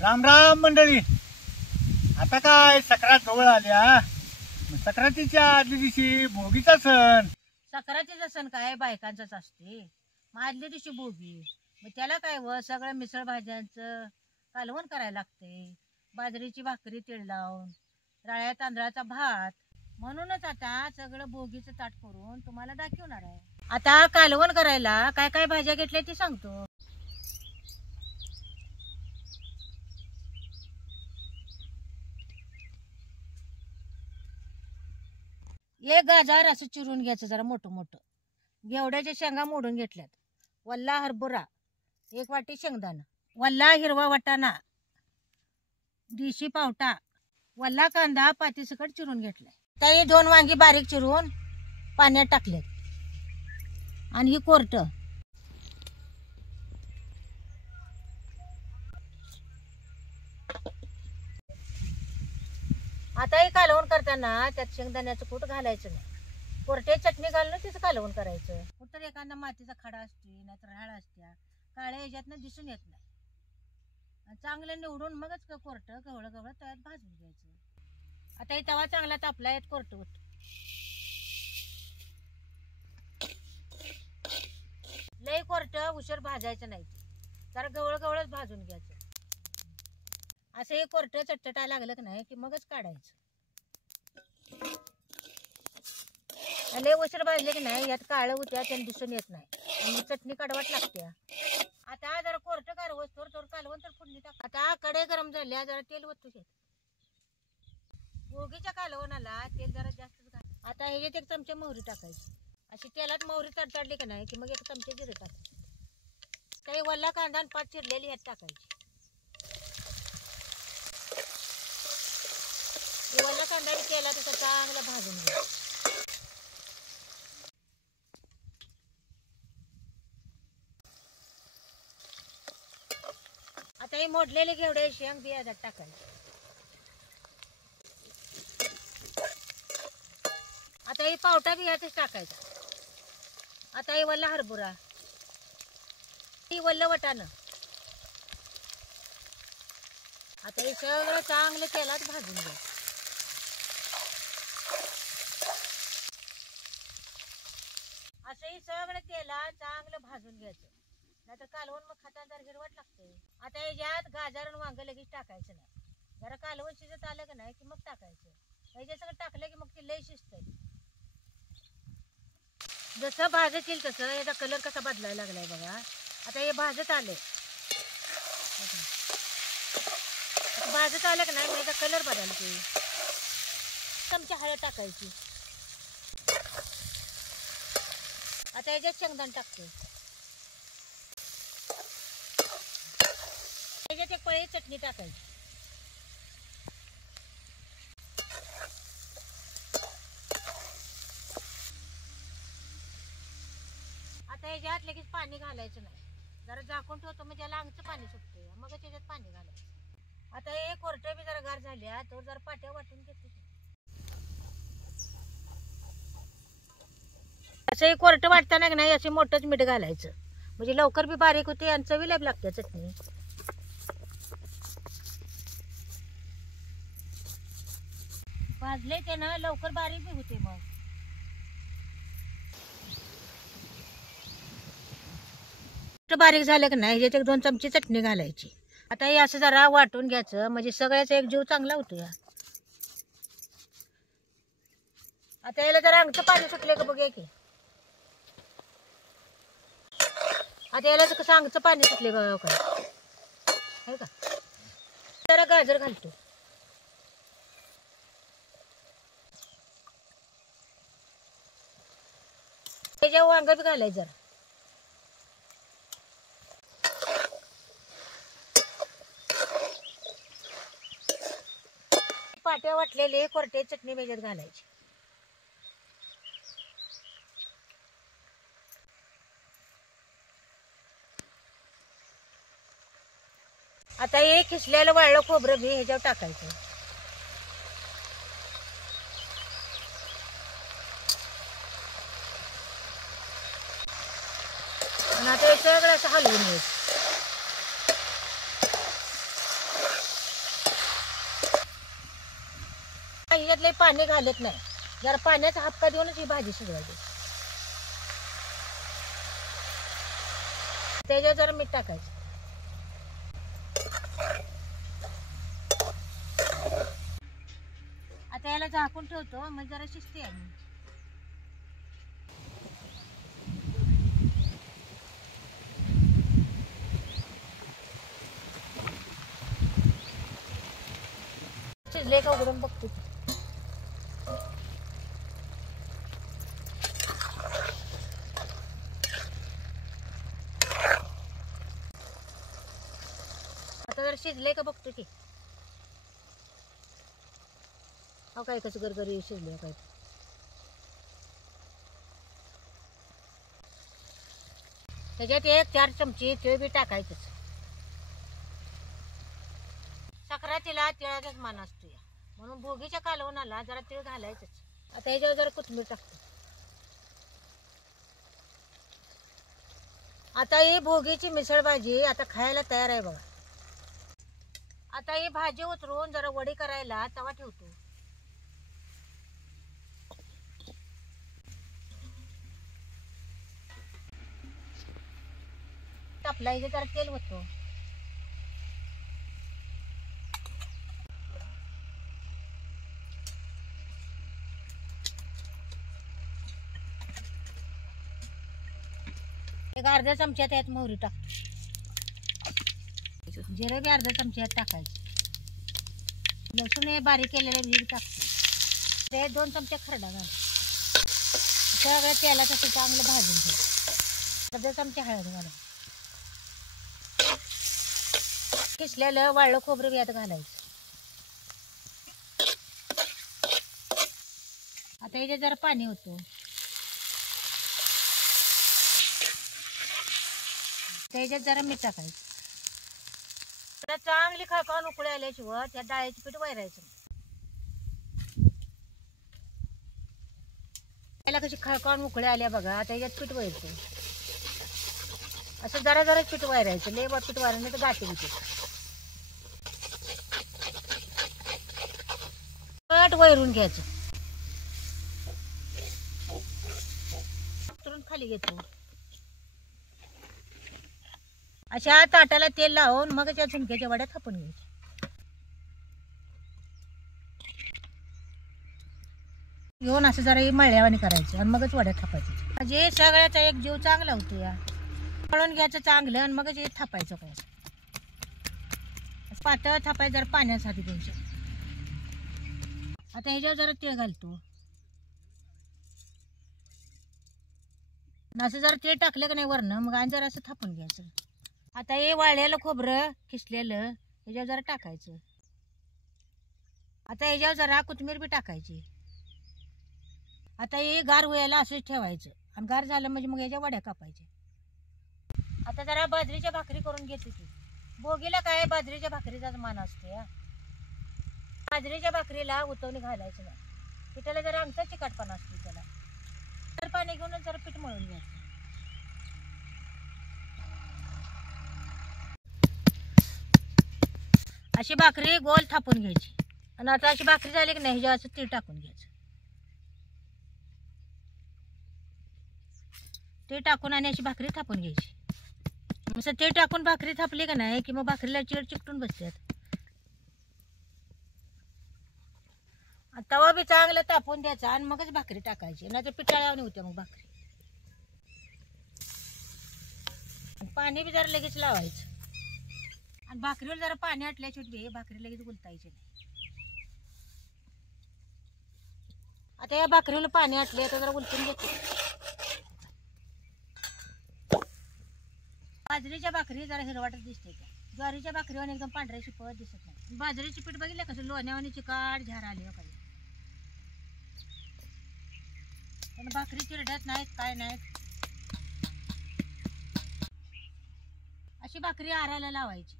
राम राम मंडळी. आता काय सक्रात जवळ आल्या. सक्रातीच्या आदल्या दिवशी भोगीचा सण. सक्रातीचा सण काय बायकांचाच असते. मग आदल्या दिवशी भोगी, मग त्याला काय सगळं मिसळ भाज्यांचं कालवण करायला लागते. बाजरीची भाकरी तीळ लावून, राळ्या तांदळाचा भात. म्हणूनच आता सगळं भोगीचं ताट करून तुम्हाला दाखवणार आहे. आता कालवण करायला काय काय भाज्या घेतल्या ती सांगतो. एक गाजर असं चिरून घ्यायचं जरा मोठं मोठं. घेवड्याच्या शेंगा मोडून घेतल्यात. वल्ला हरभरा, एक वाटी शेंगदाणा, वल्ला हिरवा वाटाणा, देशी पावटा, वल्ला कांदा पातीसकट चिरून घेतलाय. त्याही 2 वांगी बारीक चिरून पाण्यात टाकलेत. आणि ही कोरट. आता हे कालवण करताना त्यात शेंगदाण्याचं कूट घालायचं नाही. कोरटे चटणी घालून तिचं कालवण करायचं. कुठं एखादा मातीचा खडा असते, नाहीतर राळ असत्या, काळ्या ह्याच्यातनं दिसून येत नाही. चांगलं निवडून मगच कोरट गवळ गवळ तव्यात भाजून घ्यायचं. आता हे तवा चांगला तापला, यात कोरट होत. लय कोरट उशीर भाजायचं नाही, जरा गवळ गवळच भाजून घ्यायचं. असं हे कोरट चटचटायला लागलं की नाही की मगच काढायचं. लय उशीर भाजले की नाही यात काळं होत्या, त्यांनी दिसून येत नाही आणि चटणी कडवट लागते. आता जरा कोरट कारवस थोडं कालवण तर फोडणी टाक. आता कढई गरम झाल्या, जरा तेल ओतू शेत. भोगीच्या कालवणाला तेल जरा जास्तच घाल. आता ह्याच्यात 1 चमचा मोहरी टाकायची. अशी तेलात मोहरी तडतडली की नाही की मग 1 चमचा जिरे टाकायची. काही वल्ला कांदा आणि पात चिरलेली ह्यात टाकायची. वल्ला कांदा तेलात त्याचा चांगला भाजून घ्या. आता हे मोडलेले घेवडे शेंग बिया यात टाकायचे. आता हे पावटा बी ह्यातच टाकायचा. आता हे वल्ला हरभरा, ही वल्ल वाटाणं. आता हे सगळं चांगलं तेलात भाजून घ्या. असं हे सगळं तेलात चांगलं भाजून घ्यायचं, नाहीतर कालवण मग खाताना जरा हिरवट लागते. आता ह्याच्यात गाजर आणि वांग लगेच टाकायचं नाही. जरा कालवण शिजत आलं की नाही की मग टाकायचं. ह्याच्या सगळं टाकलं की मग ते लय शिजतंय. जसं भाजत येईल तसं याचा कलर कसा बदलायला लागलाय बघा. आता हे भाजत आलंय, भाजत आलं की नाही याचा कलर बदलते. चमचा हळद टाकायची. आता याच्यात शेंगदाणा टाकते. याच्यात 1 पळी चटणी टाकायची. आता याच्यात लगेच पाणी घालायचं नाही. जरा झाकून ठेवतो म्हणजे याला अंगचं पाणी सुटते, मग त्याच्यात पाणी घालायचं. आता हे कोरटे बी जरा गार झाल्या तर जरा पाट्या वाटून घेते. असं हे कोरट वाटताना की नाही असे मोठंच मीठ घालायचं, म्हणजे लवकर बी बारीक होते आणि चवीला बी लागते चटणी. भाजले ते ना लवकर बारीक बी होते. मग बारीक झालं की नाही याच्यात 2 चमचे चटणी घालायची. आता हे असं जरा वाटून घ्यायचं, म्हणजे सगळ्याचा एक जीव चांगला होतो या. आता याला जरा अंगचं पाणी सुटले का बघूया की. आता याला कसं अंगचं पाणी सुटले बघा काय आहे का. जरा गाजर घालतो. त्याच्या वांग बी घालायचं जरा. पाट्या वाटलेले कोरटे चटणी मेजत घालायची. आता हे खिसलेलं वाळलं खोबरं बी ह्याच्यावर टाकायचं. आणि आता हे सगळं असं हलवून घ्यायचं. त्याच्यातले पाणी घालत नाही, जरा पाण्याचा हापका देऊनच ही भाजी शिजवायची. त्याच्यावर जरा मीठ टाकायचं. आता याला झाकून ठेवतो, मग जरा शिजते आहे. शिजले का उघडून बघतो. आता जरा शिजले का बघतो की. हो काय कसं गरगरी शिजले काय. त्याच्यात 1-4 चमचे तीळ बी टाकायचंच. सक्रातीला तिळाचाच मान असतो या, म्हणून भोगीच्या कालवणाला जरा तीळ घालायचंच. आता याच्यावर जरा कोथिंबीर टाकतो. आता ही भोगीची मिसळ भाजी आता खायला तयार आहे बघा. आता ही भाजी उतरून जरा वडी करायला तवा ठेवतो. तापला इथे जरा तेल होतो. एक अर्ध्या चमच्यात यात मोहरी टाकतो. जिरे बी अर्धा चमच्यात टाकायचं. लसूण हे बारीक केलेले बी टाकतो. ते 2 चमचे खरडा घाल. सगळं तेलात असं चांगलं भाजून घ्यायचं. अर्धा चमचे हळद घालायचं. किसलेलं वाळलं खोबरं बी यात घालायचं. आता याच्यात जरा पाणी होतं. त्याच्यात जरा मीठ टाकायचं. तर चांगली खळखळून उकळी आल्याशिवाय त्या डाळीचं पीठ वैरायचं. त्याला कशी खळखळून उकळी आल्या बघा. आता याच्यात पीठ वैरतो. असं जरा जरा पीठ वैरायचं. लय पीठ वाढलं नाही तर गाठी होते. पीठ वैरून घ्यायचं. खाली घेतो. अशा ताटाला तेल लावून मग त्या झुणक्याच्या वड्या थापून घ्यायच्या. घेऊन असं जरा मळल्यावानी करायचं आणि मगच वड्या थापायच्या. म्हणजे सगळ्याचा एक जीव चांगला होतो या. मळून घ्यायचं चांगलं आणि मगच हे थापायचं. काय पातळ थापायचं जरा पाण्यासाठी द्यायचं. आता ह्याच्यावर जरा तेल घालतो. असं जरा तेल टाकलं का नाही वरनं मग आणि जरा असं थापून घ्यायचं. आता हे वाळलेलं खोबरं किसलेलं ह्याच्यावर जरा टाकायचं. आता ह्याच्यावर जरा कोथिंबीर बी टाकायची. आता हे गार व्हायला असंच ठेवायचं आणि गार झालं म्हणजे मग ह्याच्या वड्या कापायच्या. आता जरा बाजरीच्या भाकरी करून घेतो की. भोगीला काय बाजरीच्या भाकरीचाच मान असतो या. बाजरीच्या भाकरीला उतवणी घालायचं नाही. पिठाला जरा आमचा चिकटपणा असतो. त्याला तर पाणी घेऊन जरा पीठ मळून घ्यायचं. अशी भाकरी गोल थापून घ्यायची. आणि आता अशी भाकरी झाली की नाही ह्याच्यावर असं तीळ टाकून घ्यायचं. तीळ टाकून आणि अशी भाकरी थापून घ्यायची. असं तीळ टाकून भाकरी थापली का नाही की मग भाकरीला चिळ चिकटून बसतात. तवा बी चांगलं तापून द्यायचा आणि मगच भाकरी टाकायची. नाही तर पिठाळ्यावानी होते मग भाकरी. पाणी बी जरा लगेच लावायचं. आणि भाकरीवर जरा पाणी आटल्याशिवाय भाकरी लगेच गुलतायची नाही. आता या भाकरीला पाणी आटले आता जरा उलटून घेतो. बाजरीच्या भाकरी जरा हिरवाटच दिसते. त्या ज्वारीच्या भाकरीवर एकदम पांढऱ्या शिपवत दिसत नाही. बाजरीची पीठ बघितलं कसं लोण्यावानी चिकाट झार आली हो काही. पण भाकरी चिरडत नाहीत काय नाहीत. अशी भाकरी आराला लावायची.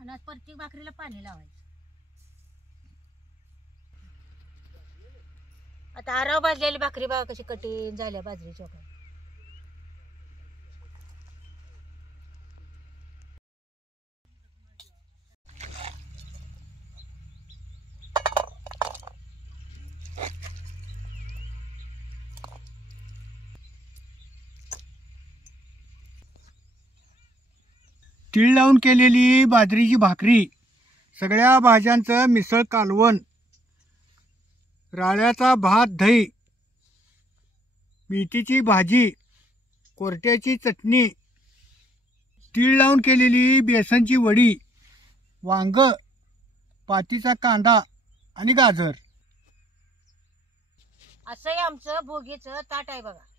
आणि प्रत्येक भाकरीला पाणी लावायचं. आता आराव भाजलेली भाकरी बघा कशी कठीण झाल्या बाजरीच्या. तीळ लावून केलेली बाजरीची भाकरी, सगळ्या भाज्यांचं मिसळ कालवण, राळ्याचा भात दही, मेथीची भाजी, कोरट्याची चटणी, तीळ लावून केलेली बेसनची वडी, वांग, पातीचा कांदा आणि गाजर. असंही आमचं भोगीचं ताट आहे बघा.